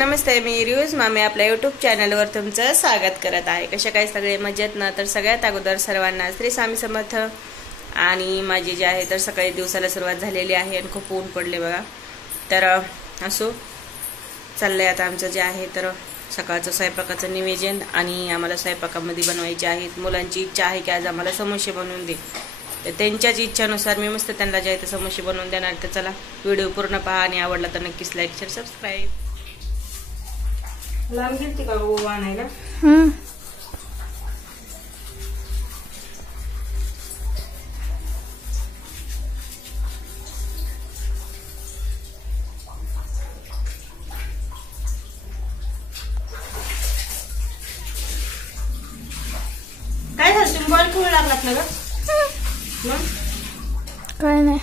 नमस्ते, मी reuse मामी आपल्या YouTube चॅनलवर तुमचं स्वागत करत आहे। कशा काय सगळे मजेत ना? तर सगळ्यात अगोदर सर्वांना श्री स्वामी समर्थ। आणि माझी जी आहे तर सकाळी दिवसाला सुरुवात झालेली आहे आणि खूप ऊन पडले बघा। तर असो चाललंय आता आमचं जे आहे तर सकाळचं स्वयंपाकाचं नियोजन। आणि आम्हाला स्वयंपाकामध्ये बनवायचे आहेत, मुलांची इच्छा आहे की आज आम्हाला समोसे बनवून दे, तर त्यांच्याच इच्छानुसार मी मस्त त्यांना जे आहे ते समोसे बनवून देणार। तर चला व्हिडिओ पूर्ण पहा आणि आवडला तर नक्कीच लाईक शेअर सबस्क्राईब। लांब घेते का ओवा आणायला? काय झालं, तुम्ही बॉल खेळू लागलात ना ग? काय नाही,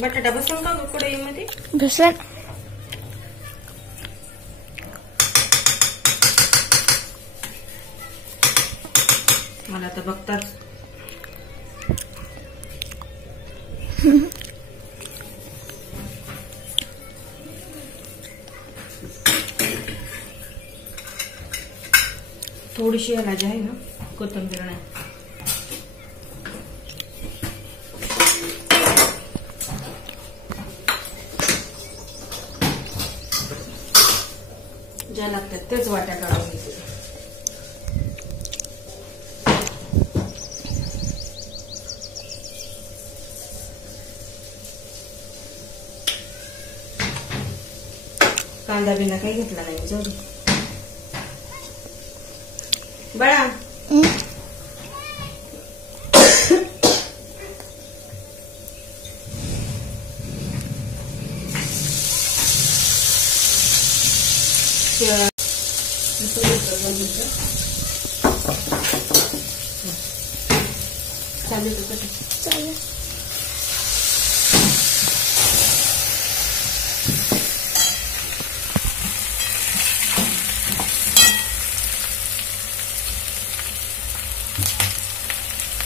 बटाटा बसून का कढईमध्ये बसला मला तर बघताच थोडीशी ह्याला जी आहे ना कोथिंबीर नाही, ज्या लागतात तेच वाट्या काढून घेते। कांदा बिना काही घेतला नाही जाऊ दे बळा। चालेल।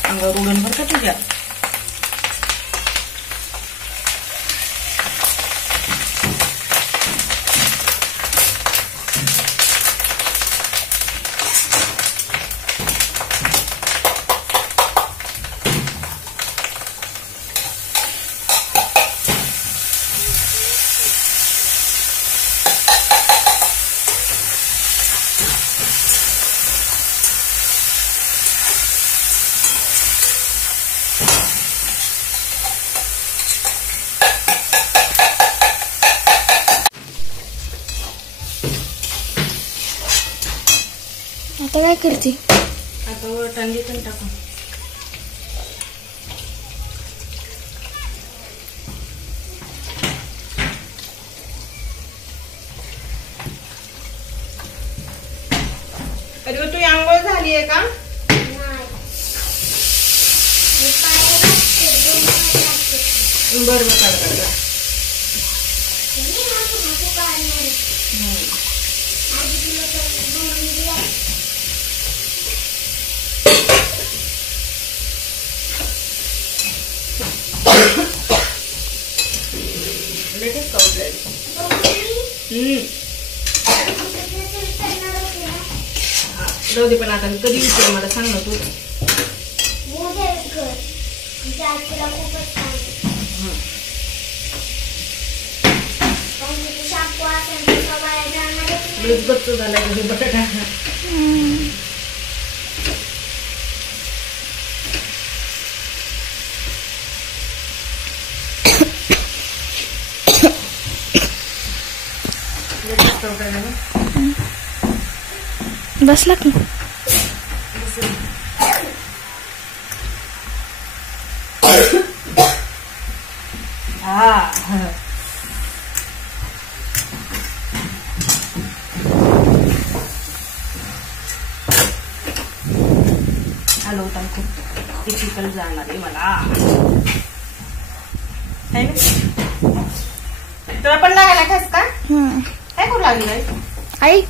अंगावर उडून भर का तुझ्या? आता काय करते? आता वाटाणे पण टाकू। अरे तू आंघोळ झाली आहे का? बरं काढ जाऊ दे, पण आता कधी विचार मला सांग ना तू। गच्च झाला बटाटा। बसला की हलवताना खूप डिफिकल्ट जाणार आहे मला. तुला पण लागायला खास का? काय करू लागली आई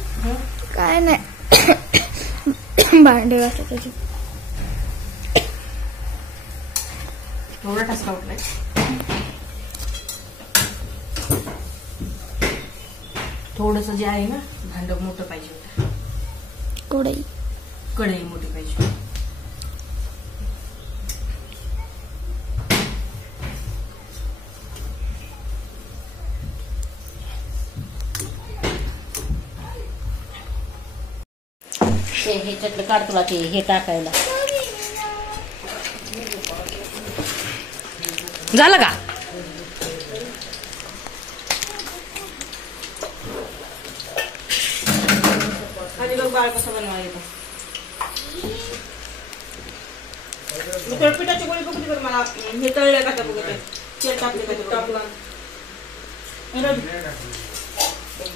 काय नाही भांडे घासत त्याची. थोडा ठसका उठलाय. थोडस जे आहे ना भांड मोठं पाहिजे होतं. कढई मोठी पाहिजे. ह्याच्यातलं काढ तुला ते हे टाकायला. झालं का? खाली बघ बाळ कसं बनवायचं. पिठाची गोळी बघू दे मला. हे तळल्या का त्या बघते. तेल टाकले का टाकला.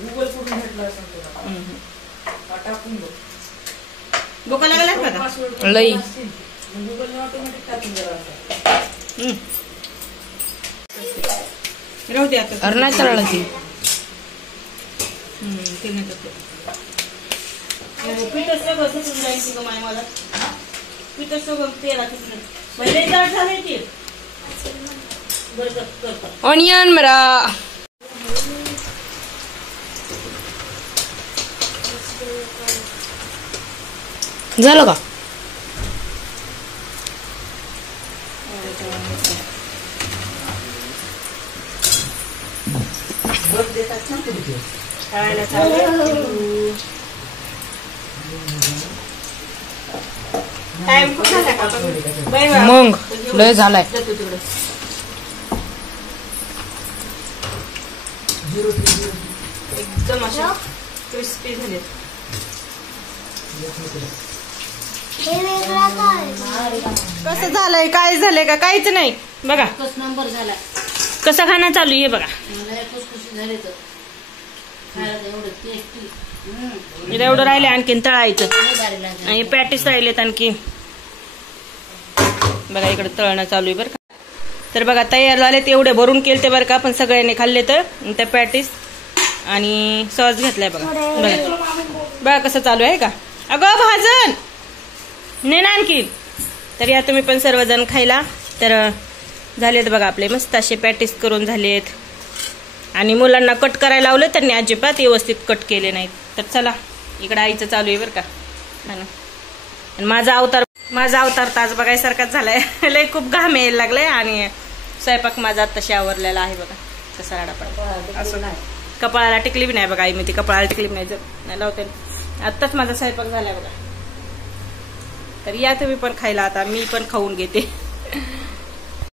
गुगल करून भेटला टाकून बघ. बोका लागला का लई राहू दे आता. अरे नाही तळलं ती. पीठ सगळं सुटून जाईल की माय मला. पीठ सगळं तेलात पहिले जाड झाले ते. ऑनियन मरा झालं का? मग लय झालाय. एकदम अशा क्रिस्पी झाले. कसं झालंय काय झालंय का काहीच नाही बघा. नंबर झाला. कसं खाणं चालू आहे बघा. एवढं राहिले आणखीन तळायचं. आणि पॅटीस राहिलेत आणखी. बघा इकडे तळणं चालू आहे बरं का. तर बघा तयार झाले. एवढे भरून केले ते बरं का. पण सगळ्यांनी खाल्ले तर त्या पॅटीस आणि सॉस घेतलाय बघा. बघा बघा कसं चालू आहे का. अगं भाजन नाही ना आणखी. तर या तुम्ही पण सर्वजण खायला. तर झालेत बघा आपले मस्त असे पॅटीस करून झालेत. आणि मुलांना कट करायला लावलं त्यांनी अजिबात व्यवस्थित कट केले नाहीत. तर चला इकडं आईचं चालू आहे बरं का. आणि माझा अवतार ताज बघायसारखाच झालाय. लय खूप घाम यायला लागलाय. आणि स्वयंपाक माझा तशी आवरलेला आहे बघा. कसा राडा पडा असं नाही. कपाळाला टिकली बी नाही बघा. आई मी ती कपाळाला टिकली बी नाही लावते. आत्ताच माझा स्वयंपाक झालाय बघा. तर या तुम्ही पण खायला. आता मी पण खाऊन घेते.